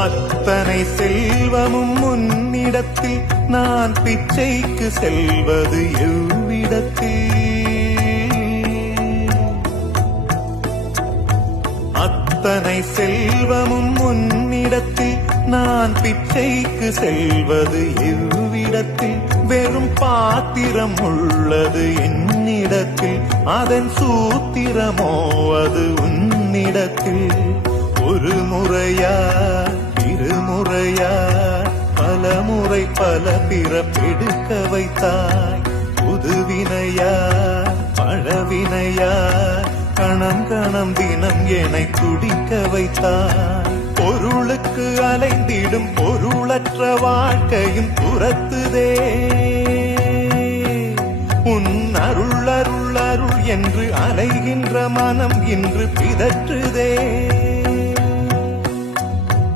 அத்தனை செல்வமும் உன்னிடத்தில் நான் பிச்சைக்கு செல்வது எவ்விடத்தில்? அத்தனை செல்வமும் உன்னிடத்தில் நான் பிச்சைக்கு செல்வது எவ்விடத்தில்? வெறும் பாத்திரம் உள்ளது என்னிடத்தில், அதன் சூத்திரமோ அது உன்னிடத்தில். ஒரு முறையா இருமுறையா பல முறை பல பிறப்பெடுக்க வைத்தாய். புதுவினையா பழவினையா கணம் கணம் தினம் என்னை துடிக்க வைத்தாய். பொருளுக்கு அலைந்திடும் பொருளற்ற வாழ்க்கையும் துரத்துதே. உன் அருள் அருள் அருள் என்று அலைகின்ற மனம் இன்று பிதற்றுதே.